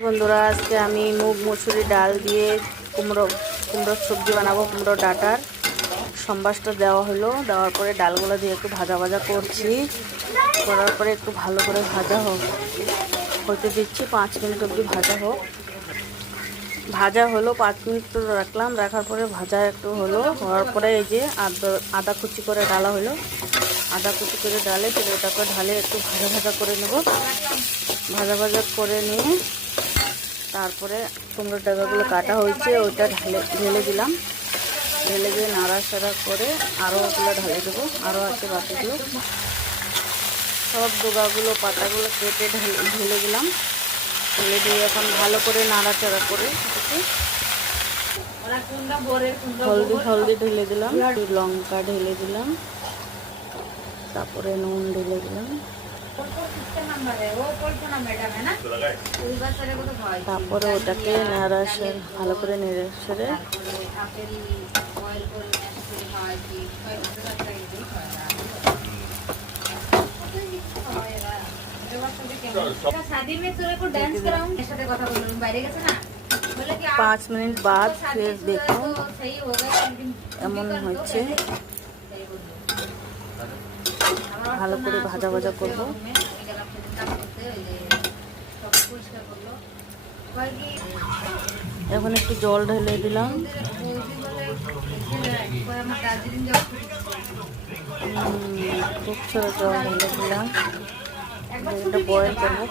বন্ধুরা, আজকে আমি মুগ মসুরি ডাল দিয়ে কুমড়োর সবজি বানাবো। কুমড়ো ডাঁটার সম্বাসটা দেওয়ার পরে ডালগুলো দিয়ে একটু ভাজা ভাজা করছি। করার পরে একটু ভালো করে ভাজা হতে দিচ্ছি। 5 মিনিট অবধি ভাজা হলো 5 মিনিট রাখার পরে ভাজা একটু হওয়ার পরে এই যে আদা কুচি করে ডালা হলো। আদা কুচি করে ডালে ওটাকে ঢালে একটু ভাজা ভাজা করে নেব। ভাজা করে নিয়ে তারপরে কুমড়োর ডাগাগুলো কাটা হয়েছে ওইটা ঢেলে দিলাম। ঢেলে দিয়ে নাড়াচাড়া করে আরও ওগুলো ঢেলে দেবো। আরও আছে বাকিগুলো, সব ডোগাগুলো পাতাগুলো কেটে ঢেলে দিলাম। ঢেলে দিয়ে এখন ভালো করে নাড়াচাড়া করে হলদি ঢেলে দিলাম, লঙ্কা ঢেলে দিলাম, তারপরে নুন ঢেলে দিলাম। তারপরে ওটাকে ভালো করে নেড়ে সেড়ে पाँच मिनट बाद फिर देखो এমন হয়েছে। ভালো করে ভাজা ভাজা করব। এখন একটু জল ঢেলে দিলাম। খুব সারা জল ঢেলে দিলাম। এটা বয়েল করবো।